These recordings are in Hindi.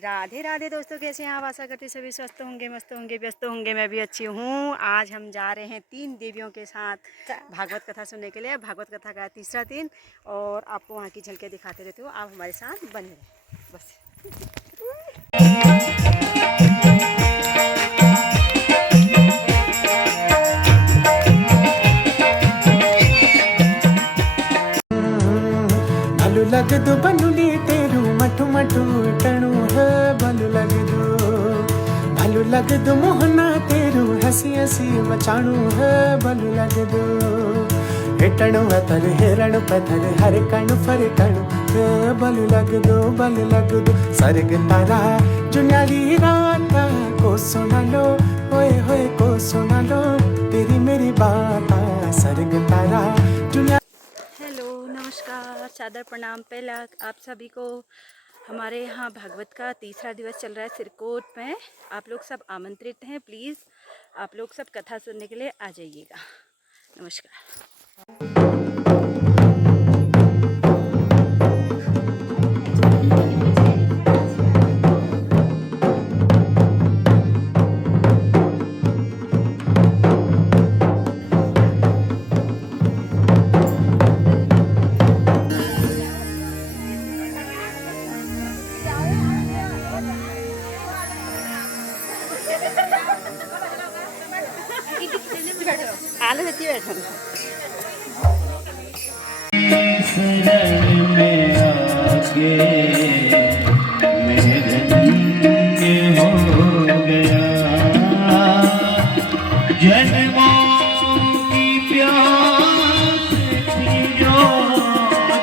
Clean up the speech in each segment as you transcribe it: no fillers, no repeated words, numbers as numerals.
राधे राधे दोस्तों, कैसे हैं आप? आशा करती सभी स्वस्थ होंगे, मस्त होंगे, व्यस्त होंगे। मैं भी अच्छी हूँ। आज हम जा रहे हैं 3 देवियों के साथ भागवत कथा सुनने के लिए। भागवत कथा का तीसरा दिन और आपको वहाँ की झलकियाँ दिखाते रहते हो। आप हमारे साथ बने रहें बस। भालू लग दो बनुली तेरू मठू मठू टणु है। भालू लग दो मोहना तेरू हसी हसी मचाणु है। भालू लग दो हेटणु अतर हेरण पथर हर कण फर कणु है। भालू लग दो सरग तारा जुन्याली रात को सुना लो, होए होए को सुना लो तेरी मेरी बात। सरग तारा जुन्या। हेलो, नमस्कार, सादर प्रणाम। पहला आप सभी को हमारे यहाँ भागवत का तीसरा दिवस चल रहा है सिरकोट में। आप लोग सब आमंत्रित हैं। प्लीज़ आप लोग सब कथा सुनने के लिए आ जाइएगा। नमस्कार। आलू देती बैठो शरण में आके मैं धन्य हो गया। जन्मों की प्यास थी जो,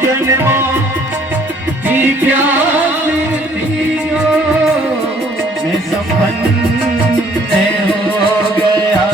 जन्मों की प्यास थी जो, मैं संपन्न हो गया।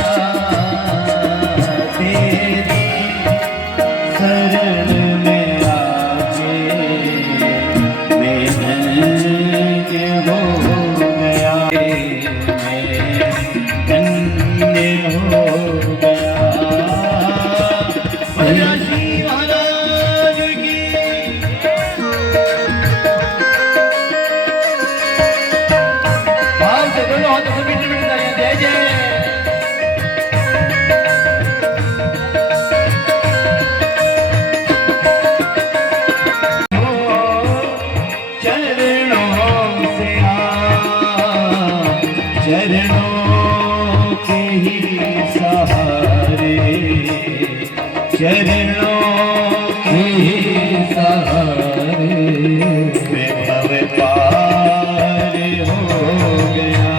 चरणों के ही सहारे, चरणों के ही सहारे मैं भव पार हो गया,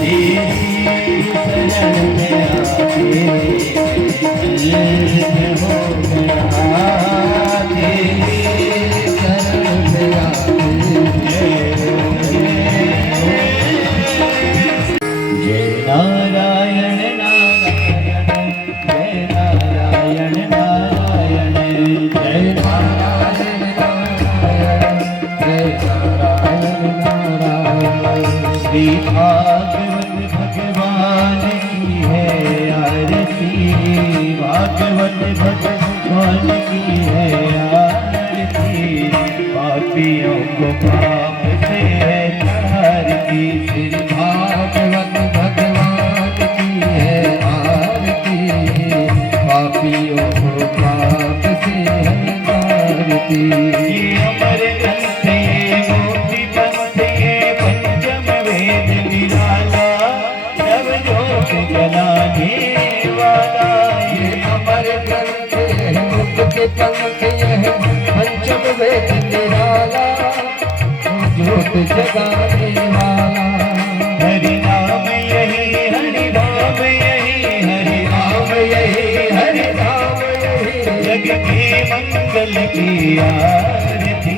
तेरी शरण में आके हो गया, तेरी शरण में आके। नारायण नारायण जय नारायण नारायण जय नारायण नारायण जय नारायण नारायण। श्री भागवत भगवान की है आरती, भागवत भगवान की है आरती। पापियों को पाप से है तारती, श्री भागवत भगवान की है आरती। पापियों को पाप से है तारती। ये अमर ग्रंथ ये मोती पंथ ये पंचम वेद निराला, नव जोत जलाने वाला। ये अमर ग्रंथ है मुक्ति पंथ ये पंचम वेद निराला, जोत जगाने वाला। हरि नाम यही हरि नाम यही, हरि नाम यही हरि नाम यही, जग के मंगल की आरती।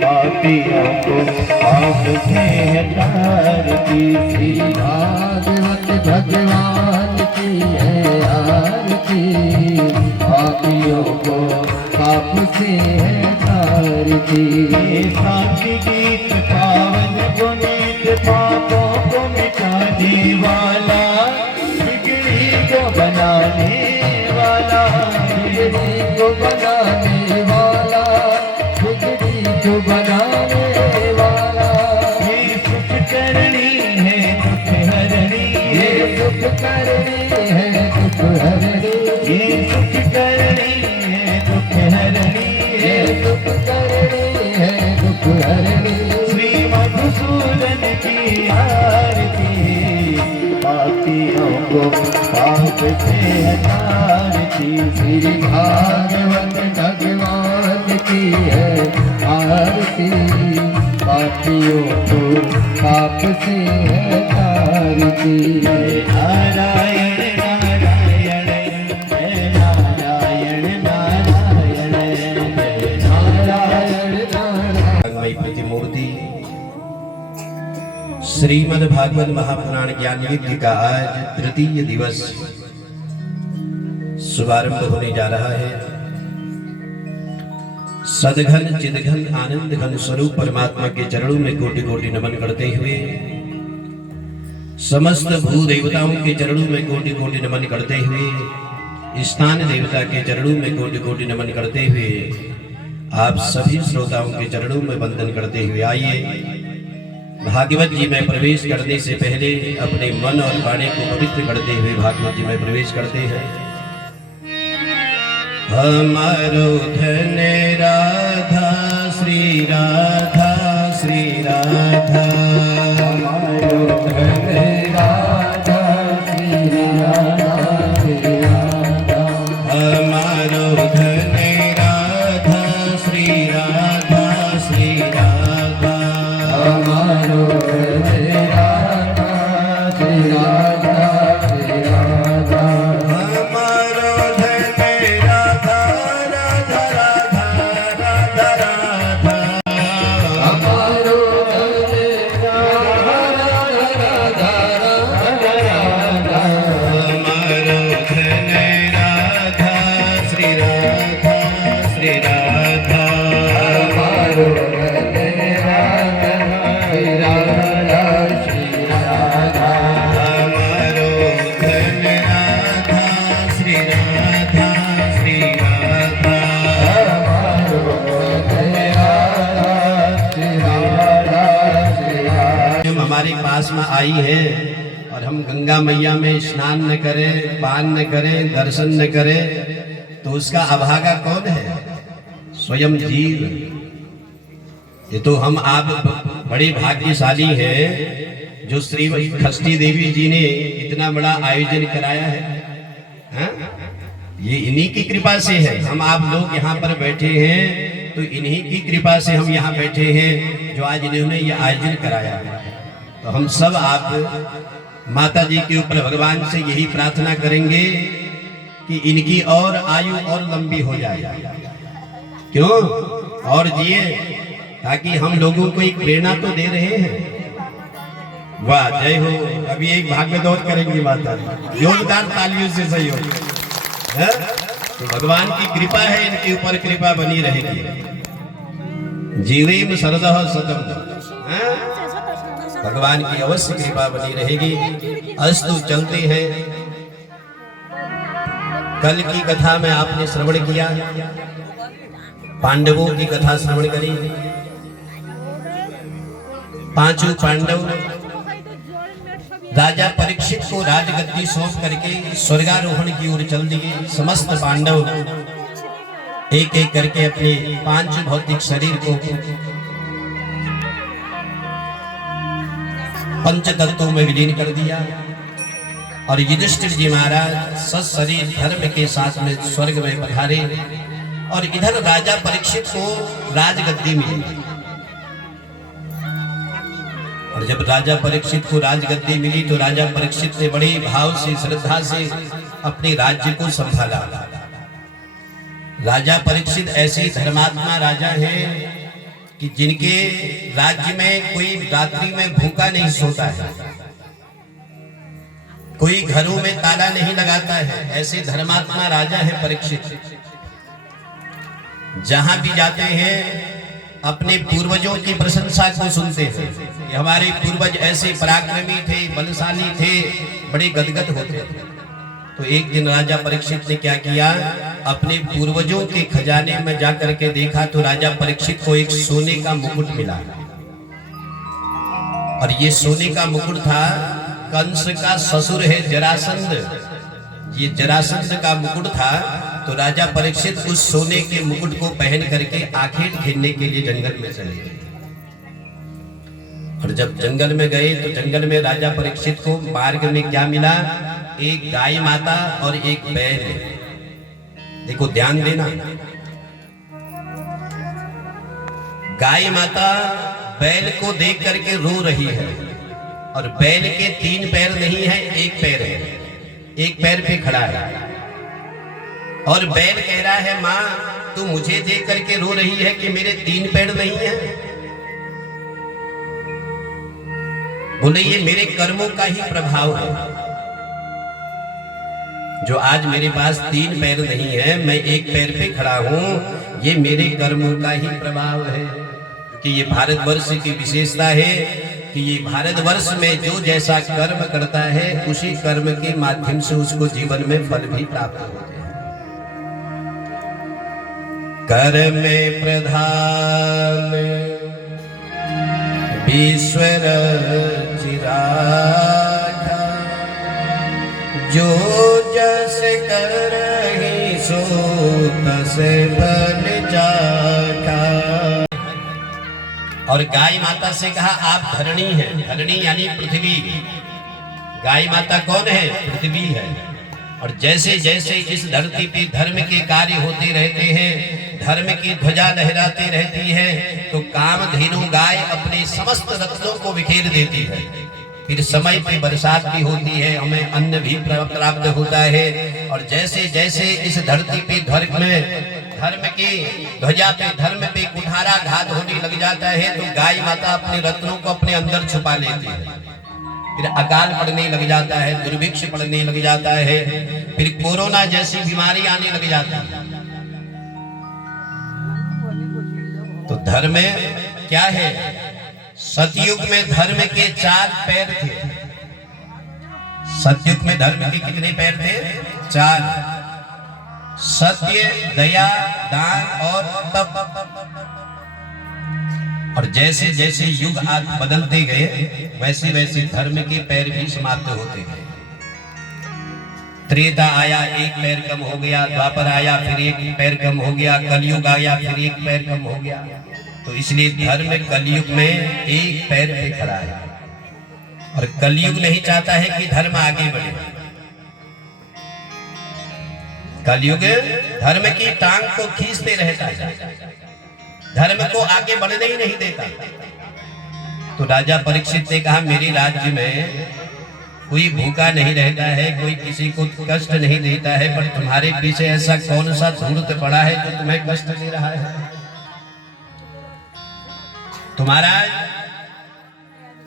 पापियों को पाप से हटारती, श्री भागवत भगवान की है आरती। पापियों को पाप से हटारती। शांति गीत पावन गुनीत पापों को मिटाने वाला, बिगड़ी को बनाने वाला, बिगड़ी को बनाने वाला, बिगड़ी को बनाने श्री भागवत भगवान की है आरती, पापियों को पाप से है तारती। नारायण नारायण जय नारायण नारायण जय नारायण नारायण। प्रतिमूर्ति श्रीमद् भागवत महापुराण ज्ञान यज्ञ का आज तृतीय दिवस शुभारंभ होने जा रहा है। सदघन चिदघन आनंद घन स्वरूप परमात्मा के चरणों में कोटि कोटि नमन करते हुए, समस्त भू देवताओं के चरणों में कोटि कोटि नमन करते हुए, स्थान देवता के चरणों में कोटि कोटि नमन करते हुए, आप सभी श्रोताओं के चरणों में वंदन करते हुए आइए भागवत जी में प्रवेश करने से पहले अपने मन और वाणी को पवित्र करते हुए भागवत जी में प्रवेश करते हैं। हमारो धन राधा श्री राधा श्री राधा, हमारो धन राधा श्री राधा श्री राधा, हमारो धन राधा श्री राधा श्री राधा, हमारो धन राधा श्री राधा श्री राधा, हमारो धन राधा राधा राधा राधा राधा, हमारो धन राधा राधा राधा राधा, हमारो धन राधा श्री राधा श्री राधा, हमारो धन राधा श्री राधा श्री राधा, हमारो धन राधा श्री राधा श्री राधा। हमारो धन राधा श्री राधा श्री राधा। हम हमारे पास में आई है और हम गंगा मैया में स्नान न करें, पान न करें, दर्शन न करें तो उसका अभागा कौन है? स्वयं जीव। ये तो हम आप बड़े भाग्यशाली हैं जो श्री खष्टी देवी जी ने इतना बड़ा आयोजन कराया है, हाँ? ये इन्हीं की कृपा से है। हम आप लोग यहाँ पर बैठे हैं तो इन्हीं की कृपा से हम यहाँ बैठे हैं जो आज इन्होंने ये आयोजन कराया है। तो हम सब आप माता जी के ऊपर भगवान से यही प्रार्थना करेंगे कि इनकी और आयु और लंबी हो जाए, क्यों और जिए, ताकि हम लोगों को एक प्रेरणा तो दे रहे हैं। वाह जय हो। अभी एक भागवत और करेंगे माता जी, जोरदार तालियों से सहयोग है? तो भगवान की कृपा है, इनके ऊपर कृपा बनी रहेगी। जीवेम सरदह सतम, हाँ? भगवान की अवश्य कृपा बनी रहेगी। अस्तु चलते हैं। कल की कथा में आपने श्रवण किया, पांडवों की कथा श्रवण करी। पांचों पांडव राजा परीक्षित को राजगद्दी सौंप करके स्वर्गारोहण की ओर चल दिए। समस्त पांडव एक एक करके अपने पांच भौतिक शरीर को पंच तत्वों में विलीन कर दिया और युधिष्ठिर जी महाराज सशरीर धर्म के साथ में स्वर्ग में पधारे और इधर राजा परीक्षित को राजगद्दी मिली। और जब राजा परीक्षित को राजगद्दी मिली तो राजा परीक्षित ने बड़े भाव से श्रद्धा से अपने राज्य को संभाला। राजा परीक्षित ऐसे धर्मात्मा राजा हैं कि जिनके राज्य में कोई रात्रि में भूखा नहीं सोता है, कोई घरों में ताला नहीं लगाता है। ऐसे धर्मात्मा राजा है परीक्षित। जहां भी जाते हैं अपने पूर्वजों की प्रशंसा को सुनते हैं कि हमारे पूर्वज ऐसे पराक्रमी थे, बलशाली थे, बड़े गदगद होते थे। तो एक दिन राजा परीक्षित ने क्या किया, अपने पूर्वजों के खजाने में जाकर के देखा तो राजा परीक्षित को एक सोने का मुकुट मिला। और ये सोने का मुकुट था कंस का ससुर है जरासंध, ये जरासंध का मुकुट था। तो राजा परीक्षित उस सोने के मुकुट को पहन करके आखेट खेलने के लिए जंगल में चले गए। और जब जंगल में गए तो जंगल में राजा परीक्षित को मार्ग में क्या मिला, एक गाय माता और एक बैल। देखो ध्यान देना, गाय माता बैल को देख करके रो रही है और बैल के 3 पैर नहीं है, 1 पैर है, 1 पैर पे खड़ा है और बैल कह रहा है माँ तू मुझे देख करके रो रही है कि मेरे 3 पैर नहीं है। बोले ये मेरे कर्मों का ही प्रभाव है, जो आज मेरे पास 3 पैर नहीं है, मैं 1 पैर पे खड़ा हूं, ये मेरे कर्मों का ही प्रभाव है। क्योंकि ये भारतवर्ष की विशेषता है कि ये भारतवर्ष में जो जैसा कर्म करता है उसी कर्म के माध्यम से उसको जीवन में फल भी प्राप्त होते हैं। कर्म में प्रधान ईश्वर चिरागा, जो जस करहि सो तस फल जागा। और गाय माता से कहा आप धरणी हैं, धरणी यानी पृथ्वी। गाय माता कौन है? पृथ्वी है। और जैसे जैसे इस धरती पे धर्म के कार्य होते रहते हैं, धर्म की ध्वजा लहराती रहती है, तो कामधेनु गाय अपने समस्त रत्नों को बिखेर देती है। फिर समय पे बरसात भी होती है, हमें अन्न भी प्राप्त होता है। और जैसे जैसे इस धरती पे धर्म की ध्वजा पे, धर्म पे कुठाराघात होने लग जाता है, तो गाय माता अपने रत्नों को अपने अंदर छुपा लेती है। फिर अकाल पड़ने लग जाता है, दुर्भिक्ष पड़ने लग जाता है, फिर कोरोना जैसी बीमारी आने लग जाती है। तो धर्म क्या है? सतयुग में धर्म के 4 पैर थे। सतयुग में धर्म के कितने पैर थे? 4। सत्य, दया, दान और तप। और जैसे जैसे युग आज बदलते गए वैसे वैसे धर्म के पैर भी समाप्त होते गए। त्रेता आया, 1 पैर कम हो गया, द्वापर आया, फिर 1 पैर कम हो गया, कलयुग आया, फिर 1 पैर कम हो गया। तो इसलिए धर्म कलयुग में 1 पैर पे खड़ा है और कलयुग नहीं चाहता है कि धर्म आगे बढ़े। कलयुग धर्म की टांग को खींचते रहता है, धर्म को आगे बढ़ने ही नहीं देता। तो राजा परीक्षित ने कहा मेरे राज्य में कोई भूखा नहीं रहता है, कोई किसी को कष्ट नहीं देता है, पर तुम्हारे पीछे ऐसा कौन सा धूर्त पड़ा है जो तुम्हें कष्ट दे रहा है? तुम्हारा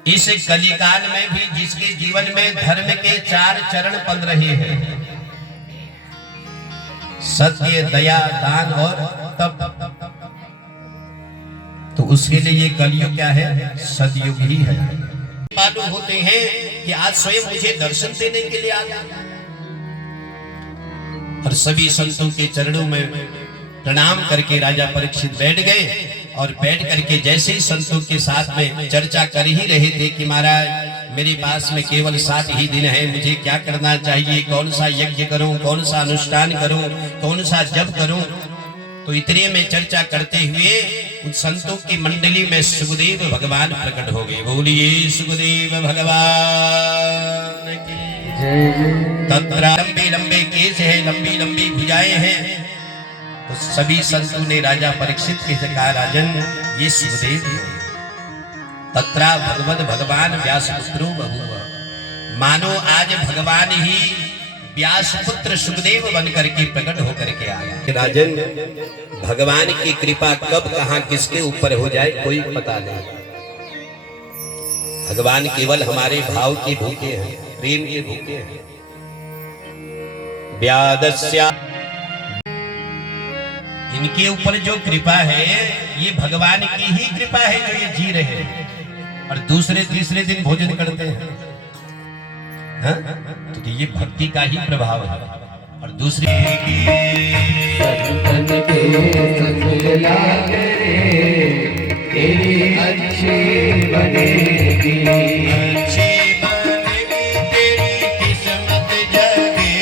इस कलिकाल में भी जिसके जीवन में धर्म के 4 चरण पल रहे हैं, सत्य, दया, दान और तप, तो उसके लिए ये कलयुग क्या है? सतयुग ही है। मालूम होते हैं कि आज स्वयं मुझे दर्शन देने के लिए आ गया। और सभी संतों के चरणों में प्रणाम करके राजा परीक्षित बैठ गए और बैठ करके जैसे ही संतों के साथ में चर्चा कर ही रहे थे कि महाराज मेरे पास में केवल 7 ही दिन है, मुझे क्या करना चाहिए, कौन सा यज्ञ करूं, कौन सा अनुष्ठान करूं, कौन सा जप करूं। तो इतने में चर्चा करते हुए उन संतों की मंडली में सुखदेव भगवान प्रकट हो गए। बोलिए सुखदेव भगवान की जय। तत्र लंबे लंबे केस है, लंबी लंबी भुजाएं हैं। तो सभी संतों ने राजा परीक्षित के कहा राजन ये सुखदेव है। तत्रा भगवद भगवान व्यासपुत्रो बभूव। मानो आज भगवान ही व्यासपुत्र सुखदेव बन करके प्रकट होकर के आया। राजन भगवान की कृपा कब कहां किसके ऊपर हो जाए कोई पता नहीं। भगवान केवल हमारे भाव के भूखे हैं, प्रेम के भूखे हैं। व्यादस्या इनके ऊपर जो कृपा है ये भगवान की ही कृपा है जो ये जी रहे हैं और दूसरे तीसरे दिन भोजन करते हैं। हाँ? तो ये भक्ति का ही प्रभाव है। और दूसरी तेरी अच्छी बनेगी, अच्छी बनेगी तेरी किस्मत जगेगी,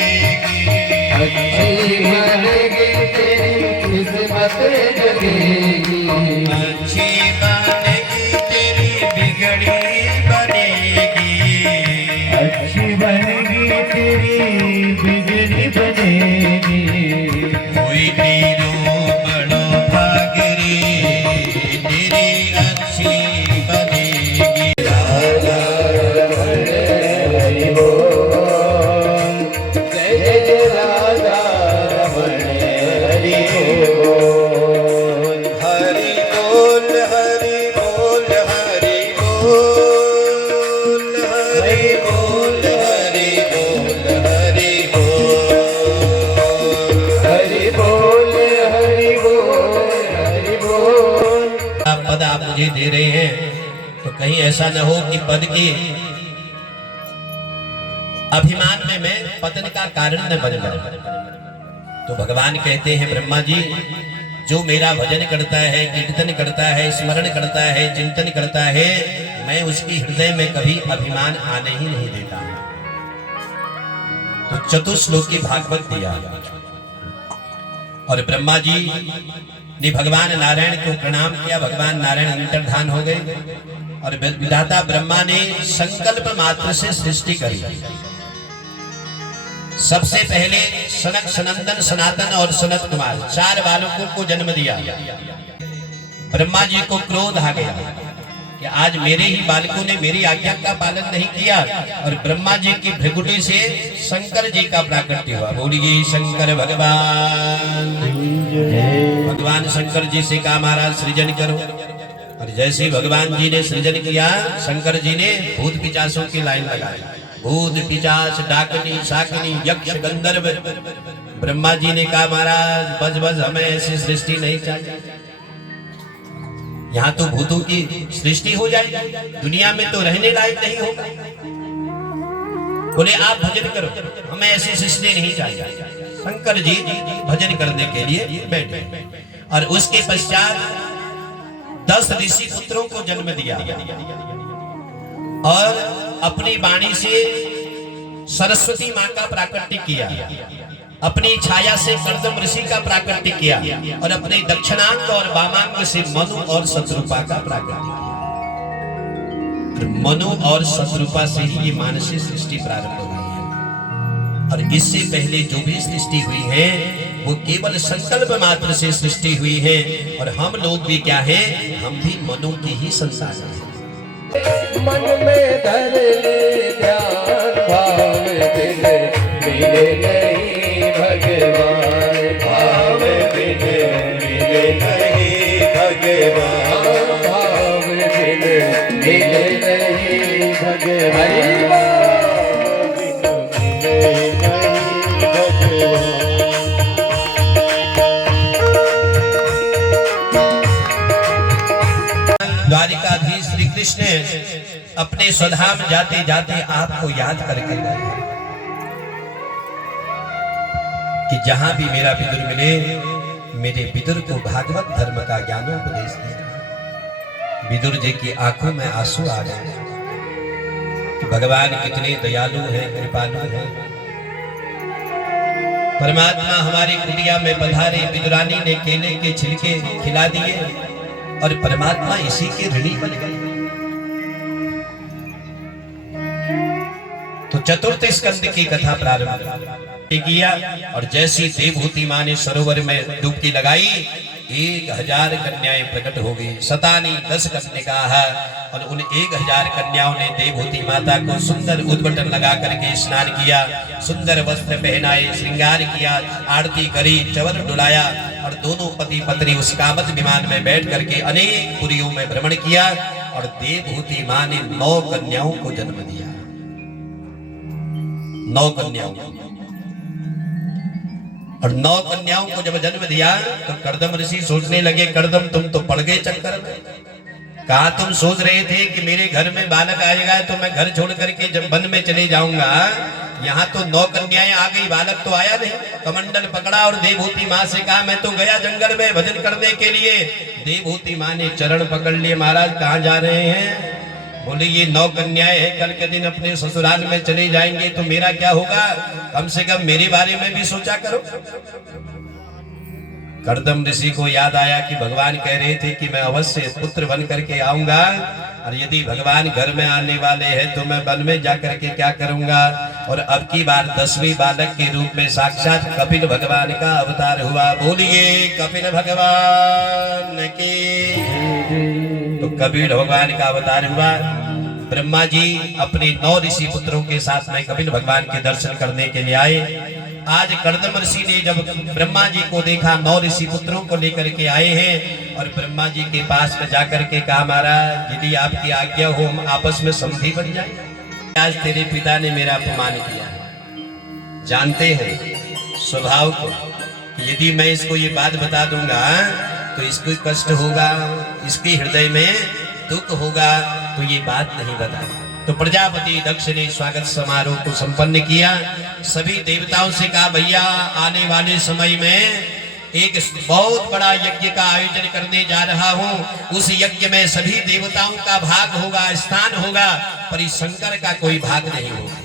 अच्छी बनेगी तेरी किस्मत जगेगी, अच्छी बनेगी तेरी बिगड़ी बनेगी, अच्छी बनेगी तेरी बिगड़ी बनेगी। तेरी अच्छी बनेगी। राधा रमण हरि बोल, जय जय राधा रमण हरि बोल। हरि बोल हरि बोल हरि बोल, हरि बोल हरि बोल हरि बोल, हरि बोल हरि बोल हरि बोल। पद आप मुझे दे रहे हैं तो कहीं ऐसा न हो कि पद की अभिमान में मैं पतन का कारण न बन जाऊं। तो भगवान कहते हैं ब्रह्मा जी, जो मेरा भजन करता है, कीर्तन करता है, स्मरण करता है, चिंतन करता है, मैं उसकी हृदय में कभी अभिमान आने ही नहीं देता। तो चतुश्लोकी भागवत दिया और ब्रह्मा जी ने भगवान नारायण को प्रणाम किया। भगवान नारायण अंतर्धान हो गए और विधाता ब्रह्मा ने संकल्प मात्र से सृष्टि करी। सबसे पहले सनक, सनंदन, सनातन और सनत कुमार 4 बालकों को जन्म दिया। ब्रह्मा जी को क्रोध आ गया कि आज मेरे ही बालकों ने मेरी आज्ञा का पालन नहीं किया, और ब्रह्मा जी की भृगुटी से शंकर जी का प्राकट्य हुआ। बोलिए शंकर भगवान। भगवान शंकर जी से कहा महाराज सृजन करो, और जैसे भगवान जी ने सृजन किया, शंकर जी ने भूत पिचासों की लाइन लगाई। भूत पिचास, डाकनी, शाकनी, यक्ष, गंधर्व। ब्रह्मा जी ने कहा महाराज बस बस, हमें ऐसी सृष्टि नहीं चाहिए। यहाँ तो भूतों की सृष्टि हो जाएगी, दुनिया में तो रहने लायक नहीं होगा। बोले आप भजन करो, हमें ऐसी सृष्टि नहीं चाहिए। शंकर जी भजन करने के लिए बैठे और उसके पश्चात 10 ऋषि पुत्रों को जन्म दिया और अपनी वाणी से सरस्वती मां का प्राकट्य किया, अपनी छाया से कर्दम ऋषि का प्राकट्य किया, और अपने दक्षिणांग और वामांग से मनु और शत्रुपा का प्राकट्य किया। मनु और शत्रुपा से ही ये मानसिक सृष्टि प्रारंभ हुई है, और इससे पहले जो भी सृष्टि हुई है वो केवल संकल्प मात्र से सृष्टि हुई है। और हम लोग भी क्या है, हम भी मनु की ही संतान हैं। मन में धर ले ध्यान, भाव बिन मिले नहीं भगवान, भाव बिन मिले नहीं भगवान, भाव बिन मिले नहीं भगवान, बिन मिले नहीं भगवान। द्वारिकाधीश श्री कृष्ण अपने स्वधाम जाते जाते आपको याद करके गए कि जहां भी मेरा विदुर मिले, मेरे विदुर को भागवत धर्म का ज्ञानोपदेश देना। विदुर जी की आंखों में आंसू आ गए। भगवान कितने दयालु हैं, कृपालु हैं। परमात्मा हमारी कुटिया में पधारे, विदुरानी ने केले के छिलके खिला दिए और परमात्मा इसी के ऋणी बन गए। तो चतुर्थ स्कंद की कथा प्रारंभ किया, और जैसी देवहूति मां ने सरोवर में डुबकी लगाई, 1000 कन्याएं प्रकट हो गई। शतानी 10 कन्या है, और उन 1000 कन्याओं ने देवहूति माता को सुंदर उद्बटन लगा करके स्नान किया, सुंदर वस्त्र पहनाए, श्रृंगार किया, आरती करी, चवर डुलाया, और दोनों पति पत्नी उस कामत विमान में बैठ करके अनेक पुरियों में भ्रमण किया। और देवहूति मां ने 9 कन्याओं को जन्म दिया, 9 कन्याओं को। और 9 कन्याओं को जब जन्म दिया तो कर्दम ऋषि सोचने लगे, कर्दम तुम तो पड़ गए चक्कर में। कहा तुम सोच रहे थे कि मेरे घर में बालक आएगा तो मैं घर छोड़ करके जब वन में चले जाऊंगा, यहाँ तो 9 कन्याएं आ गई, बालक तो आया नहीं। कमंडल पकड़ा और देवहूति मां से कहा मैं तो गया जंगल में भजन करने के लिए। देवहूति मां ने चरण पकड़ लिए, महाराज कहाँ जा रहे हैं? बोले ये 9 कन्याएं हैं, कल के दिन अपने ससुराल में चले जाएंगे तो मेरा क्या होगा, कम से कम मेरे बारे में भी सोचा करो। कर्दम ऋषि को याद आया कि भगवान कह रहे थे कि मैं अवश्य पुत्र बन करके आऊंगा, और यदि भगवान घर में आने वाले हैं तो मैं वन में जाकर के क्या करूंगा। और अब की बार 10वें बालक के रूप में साक्षात कपिल भगवान का अवतार हुआ। बोलिए कपिल भगवान की। कबीर भगवान का अवतार हुआ। ब्रह्मा जी अपने 9 ऋषि पुत्रों के साथ में कबीर भगवान के दर्शन करने के लिए आए। आज कर्दम ऋषि ने जब ब्रह्मा जी को देखा, 9 ऋषि पुत्रों को लेकर के आए हैं और ब्रह्मा जी के पास में जाकर के कहा, महाराज यदि आपकी आज्ञा हो हम आपस में संधि बन जाए। आज तेरे पिता ने मेरा अपमान किया, जानते हैं स्वभाव को, यदि मैं इसको ये बात बता दूंगा तो इसको कष्ट होगा, इसके हृदय में दुख होगा, तो ये बात नहीं बता। तो प्रजापति दक्ष ने स्वागत समारोह को संपन्न किया। सभी देवताओं से कहा, भैया आने वाले समय में एक बहुत बड़ा यज्ञ का आयोजन करने जा रहा हूँ। उस यज्ञ में सभी देवताओं का भाग होगा, स्थान होगा, पर इस शंकर का कोई भाग नहीं होगा।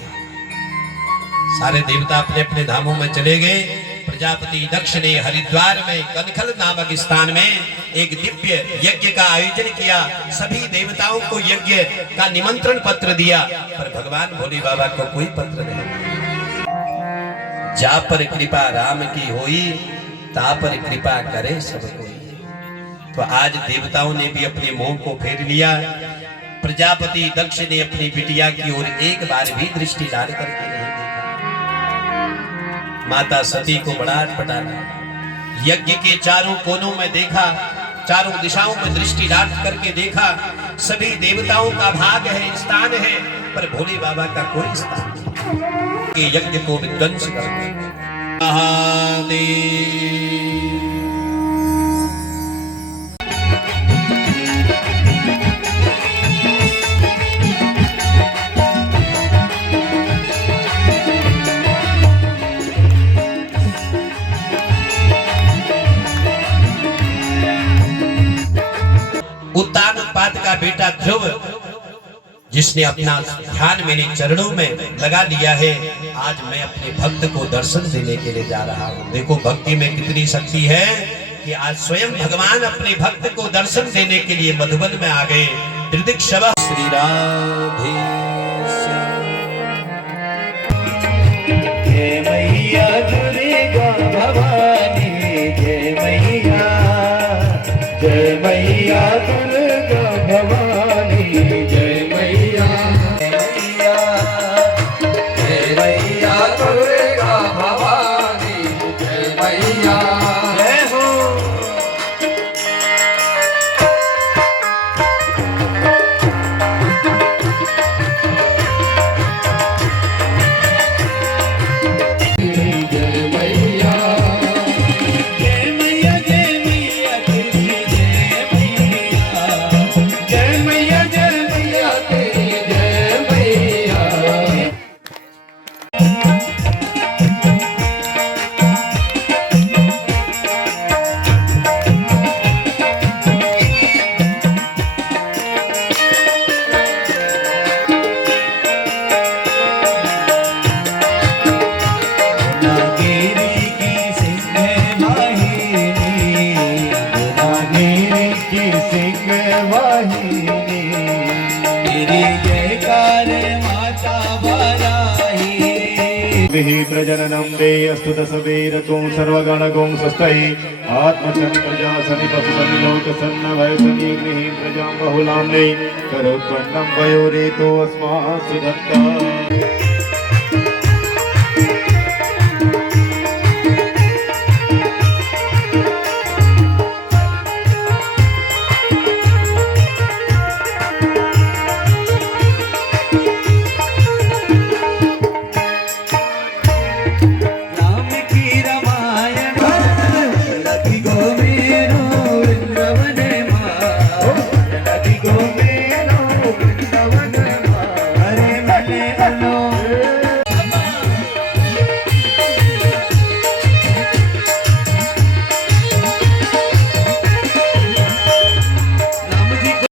सारे देवता अपने अपने धामों में चले गए। प्रजापति दक्ष ने हरिद्वार में कनखल नामक स्थान में एक दिव्य यज्ञ का आयोजन किया। सभी देवताओं को यज्ञ का निमंत्रण पत्र दिया, पर भगवान भोले बाबा को कोई पत्र नहीं। जा पर कृपा राम की होई, ता पर कृपा करे सब कोई। तो आज देवताओं ने भी अपने मुंह को फेर लिया। प्रजापति दक्ष ने अपनी बिटिया की ओर एक बार भी दृष्टि डाल करके नहीं देखा। माता सती को बड़ा अटपटाना, यज्ञ के चारों कोनों में देखा, चारों दिशाओं में दृष्टि डाल करके देखा, सभी देवताओं का भाग है, स्थान है, पर भोले बाबा का कोई स्थान नहीं। ये यज्ञ को विध्वंस कर उत्तान उत्पाद का बेटा ध्रुव, जिसने अपना ध्यान मेरे चरणों में लगा लिया है, आज मैं अपने भक्त को दर्शन देने के लिए जा रहा हूँ। देखो भक्ति में कितनी शक्ति है कि आज स्वयं भगवान अपने भक्त को दर्शन देने के लिए मधुबन में आ गए। त्रिदिक शव श्री राधे जय मैया दुर्गा भवानी, जय मैया, जय मैया दुर्गा भवानी, जय मैया, जय मैया दुर्गा भवानी, जय मैया, जय हो। प्रजननं देयस्तु दशवेरकों सर्वगणकों स्वस्ति आत्मशनि प्रजा शनि पशु शनि लोक सन्न भय शनि गृहीं प्रजां बहुलां ने करोत्पन्नं वयो रेतो अस्मात् सुदत्ता।